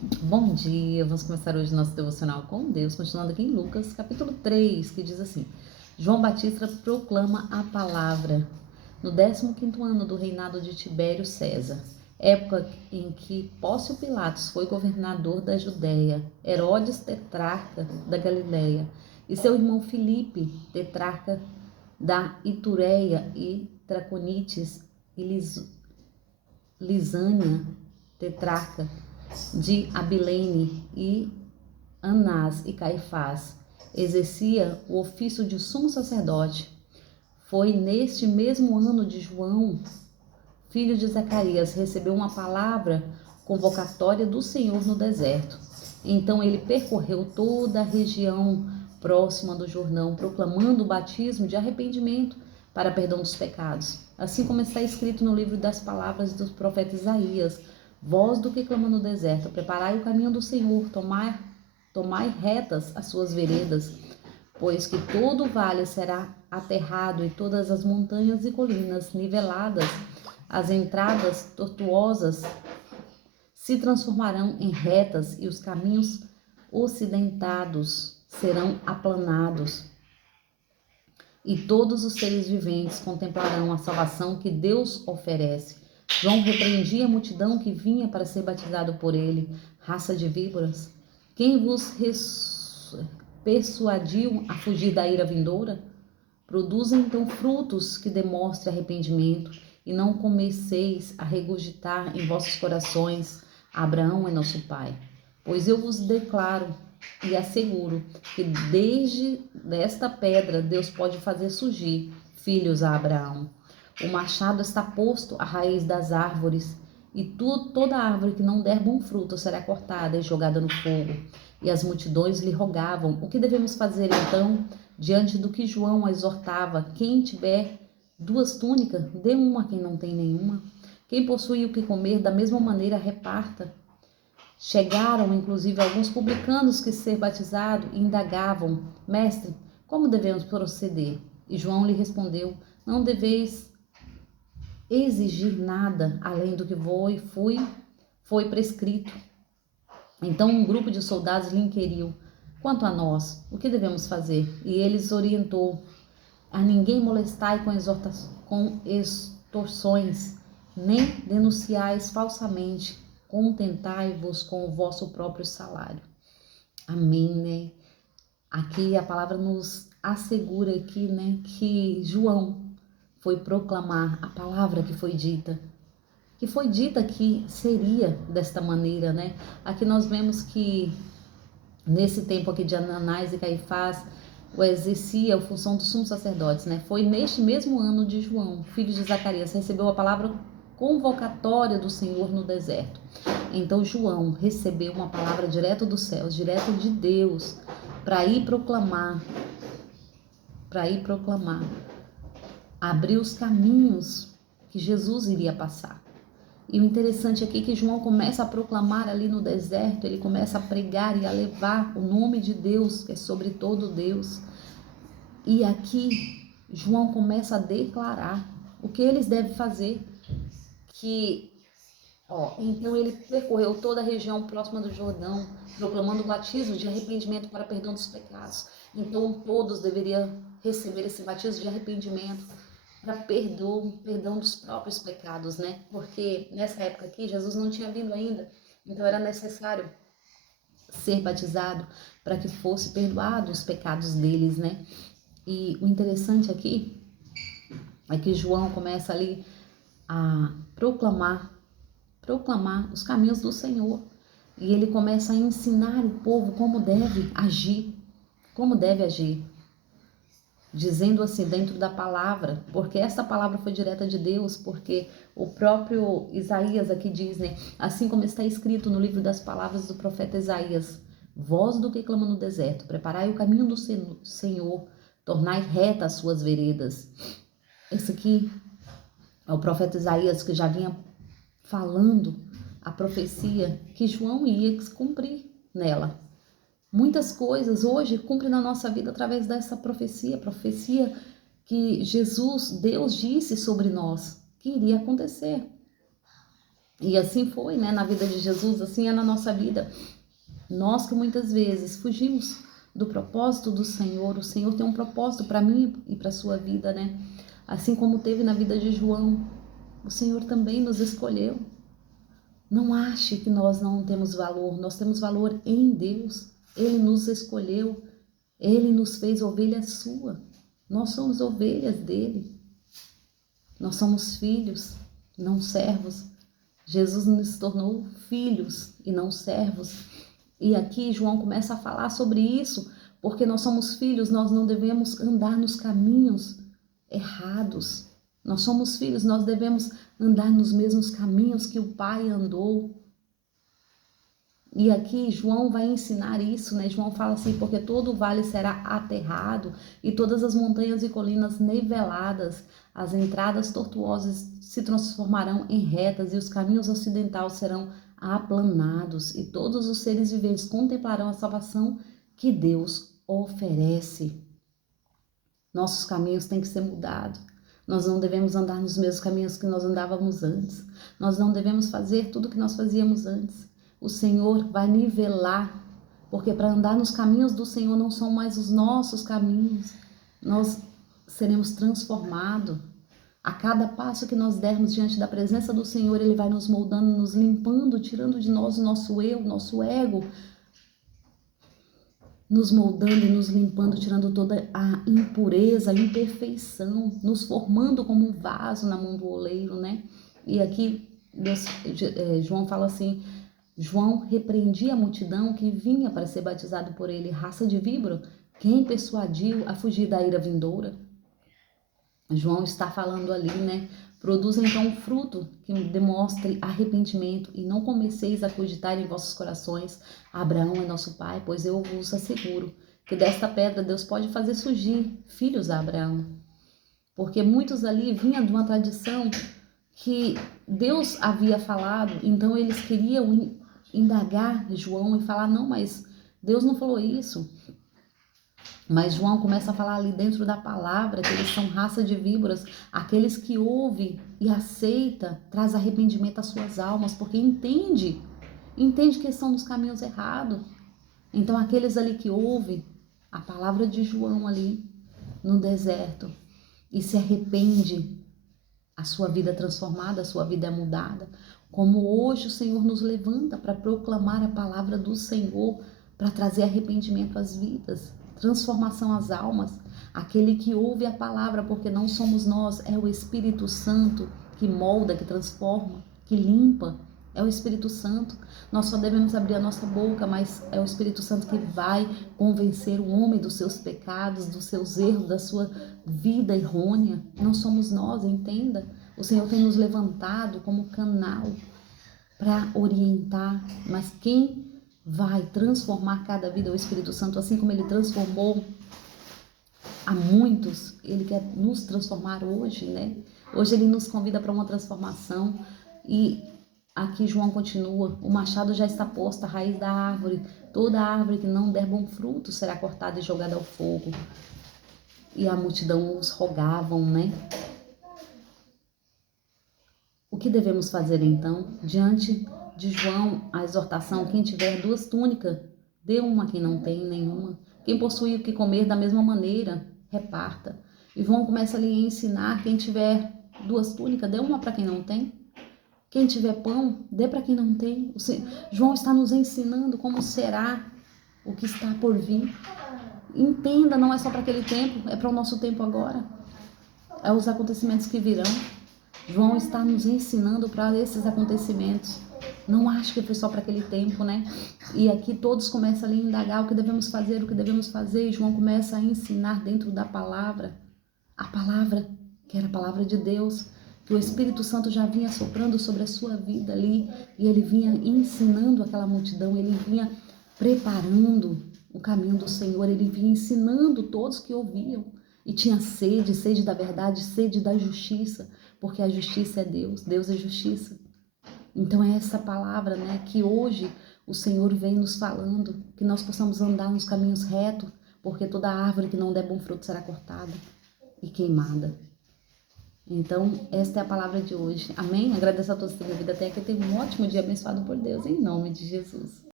Bom dia, vamos começar hoje nosso devocional com Deus, continuando aqui em Lucas, capítulo 3, que diz assim: João Batista proclama a palavra no 15º ano do reinado de Tibério César, época em que Pôncio Pilatos foi governador da Judéia, Herodes tetrarca da Galileia e seu irmão Filipe, tetrarca da Itureia e Traconites e Lisânia, tetrarca de Abilene, e Anás e Caifás exercia o ofício de sumo sacerdote. Foi neste mesmo ano de João, filho de Zacarias, recebeu uma palavra convocatória do Senhor no deserto. Então ele percorreu toda a região próxima do Jordão, proclamando o batismo de arrependimento para perdão dos pecados. Assim como está escrito no livro das palavras do profeta Isaías: voz do que clama no deserto, preparai o caminho do Senhor, tomai retas as suas veredas, pois que todo o vale será aterrado e todas as montanhas e colinas niveladas, as entradas tortuosas se transformarão em retas e os caminhos ocidentados serão aplanados. E todos os seres viventes contemplarão a salvação que Deus oferece. João repreendia a multidão que vinha para ser batizado por ele. Raça de víboras, quem vos persuadiu a fugir da ira vindoura? Produzem então frutos que demonstrem arrependimento, e não comeceis a regurgitar em vossos corações: Abraão é nosso pai. Pois eu vos declaro e asseguro que desde desta pedra Deus pode fazer surgir filhos a Abraão. O machado está posto à raiz das árvores, e toda árvore que não der bom fruto será cortada e jogada no fogo. E as multidões lhe rogavam: o que devemos fazer então? Diante do que João exortava: quem tiver 2 túnicas, dê uma a quem não tem nenhuma. Quem possui o que comer, da mesma maneira reparta. Chegaram, inclusive, alguns publicanos que ser batizado e indagavam: mestre, como devemos proceder? E João lhe respondeu: não deveis exigir nada além do que foi prescrito. Então um grupo de soldados lhe inquiriu: quanto a nós, o que devemos fazer? E eles orientou: a ninguém molestai com extorsões, nem denunciais falsamente, contentai-vos com o vosso próprio salário. Amém, né? Aqui a palavra nos assegura aqui, né, que João foi proclamar a palavra que foi dita que seria desta maneira, né? Aqui nós vemos que nesse tempo aqui de Anás e Caifás, exercia a função dos sumos sacerdotes, né? Foi neste mesmo ano de João, filho de Zacarias, recebeu a palavra convocatória do Senhor no deserto. Então João recebeu uma palavra direto dos céus, direto de Deus, para ir proclamar, abrir os caminhos que Jesus iria passar. E o interessante aqui é que João começa a proclamar ali no deserto, ele começa a pregar e a levar o nome de Deus, que é sobre todo Deus. E aqui João começa a declarar o que eles devem fazer. Então ele percorreu toda a região próxima do Jordão, proclamando o batismo de arrependimento para perdão dos pecados. Então todos deveriam receber esse batismo de arrependimento para perdão dos próprios pecados, né? Porque nessa época aqui Jesus não tinha vindo ainda, então era necessário ser batizado para que fosse perdoado os pecados deles, né? E o interessante aqui é que João começa ali a proclamar os caminhos do Senhor, e ele começa a ensinar o povo como deve agir, dizendo assim dentro da palavra, porque essa palavra foi direta de Deus, porque o próprio Isaías aqui diz, né, assim como está escrito no livro das palavras do profeta Isaías: voz do que clama no deserto, preparai o caminho do Senhor, tornai reta as suas veredas. Esse aqui é o profeta Isaías, que já vinha falando a profecia que João ia cumprir nela. Muitas coisas hoje cumprem na nossa vida através dessa profecia que Jesus, Deus disse sobre nós que iria acontecer. E assim foi, né, na vida de Jesus, assim é na nossa vida. Nós que muitas vezes fugimos do propósito do Senhor, o Senhor tem um propósito para mim e para a sua vida, né? Assim como teve na vida de João, o Senhor também nos escolheu. Não ache que nós não temos valor, nós temos valor em Deus. Ele nos escolheu, Ele nos fez ovelha sua. Nós somos ovelhas dele. Nós somos filhos, não servos. Jesus nos tornou filhos e não servos. E aqui João começa a falar sobre isso, porque nós somos filhos, nós não devemos andar nos caminhos errados. Nós somos filhos, nós devemos andar nos mesmos caminhos que o Pai andou. E aqui João vai ensinar isso, né? João fala assim, porque todo o vale será aterrado e todas as montanhas e colinas niveladas, as entradas tortuosas se transformarão em retas e os caminhos ocidentais serão aplanados e todos os seres viventes contemplarão a salvação que Deus oferece. Nossos caminhos têm que ser mudados. Nós não devemos andar nos mesmos caminhos que nós andávamos antes. Nós não devemos fazer tudo que nós fazíamos antes. O Senhor vai nivelar, porque para andar nos caminhos do Senhor não são mais os nossos caminhos. Nós seremos transformados. A cada passo que nós dermos diante da presença do Senhor, Ele vai nos moldando, nos limpando, tirando de nós o nosso eu, o nosso ego, nos moldando e nos limpando, tirando toda a impureza, a imperfeição, nos formando como um vaso na mão do oleiro, né? E aqui João fala assim, João repreendia a multidão que vinha para ser batizado por ele, raça de víbora, quem persuadiu a fugir da ira vindoura? João está falando ali, né? Produza então um fruto que demonstre arrependimento e não comeceis a cogitar em vossos corações, Abraão é nosso pai, pois eu vos asseguro que desta pedra Deus pode fazer surgir filhos a Abraão. Porque muitos ali vinham de uma tradição que Deus havia falado, então eles queriam indagar João e falar, não, mas Deus não falou isso. Mas João começa a falar ali dentro da palavra que eles são raça de víboras, aqueles que ouvem e aceita, traz arrependimento às suas almas, porque entende que estão nos caminhos errados. Então aqueles ali que ouvem a palavra de João ali no deserto e se arrepende, a sua vida é transformada, a sua vida é mudada. Como hoje o Senhor nos levanta para proclamar a palavra do Senhor, para trazer arrependimento às vidas, transformação às almas. Aquele que ouve a palavra, porque não somos nós, é o Espírito Santo que molda, que transforma, que limpa. É o Espírito Santo. Nós só devemos abrir a nossa boca, mas é o Espírito Santo que vai convencer o homem dos seus pecados, dos seus erros, da sua vida errônea. Não somos nós, entenda. O Senhor tem nos levantado como canal para orientar, mas quem vai transformar cada vida é o Espírito Santo, assim como Ele transformou a muitos, Ele quer nos transformar hoje, né? Hoje Ele nos convida para uma transformação e aqui João continua, o machado já está posto à raiz da árvore, toda árvore que não der bom fruto será cortada e jogada ao fogo. E a multidão os rogavam, né? O que devemos fazer então? Diante de João, a exortação, quem tiver 2 túnicas, dê uma a quem não tem nenhuma. Quem possui o que comer da mesma maneira, reparta. E João começa ali a ensinar, quem tiver 2 túnicas, dê uma para quem não tem. Quem tiver pão, dê para quem não tem. João está nos ensinando como será o que está por vir. Entenda, não é só para aquele tempo, é para o nosso tempo agora. É os acontecimentos que virão. João está nos ensinando para esses acontecimentos. Não acho que foi só para aquele tempo, né? E aqui todos começam ali a indagar o que devemos fazer, e João começa a ensinar dentro da palavra, a palavra que era a palavra de Deus, que o Espírito Santo já vinha soprando sobre a sua vida ali, e ele vinha ensinando aquela multidão, ele vinha preparando o caminho do Senhor, ele vinha ensinando todos que ouviam, e tinha sede da verdade, sede da justiça, porque a justiça é Deus, Deus é justiça. Então é essa palavra, né, que hoje o Senhor vem nos falando, que nós possamos andar nos caminhos retos, porque toda árvore que não der bom fruto será cortada e queimada. Então, esta é a palavra de hoje. Amém? Agradeço a todos que têm vida até aqui. Tenha um ótimo dia abençoado por Deus, em nome de Jesus.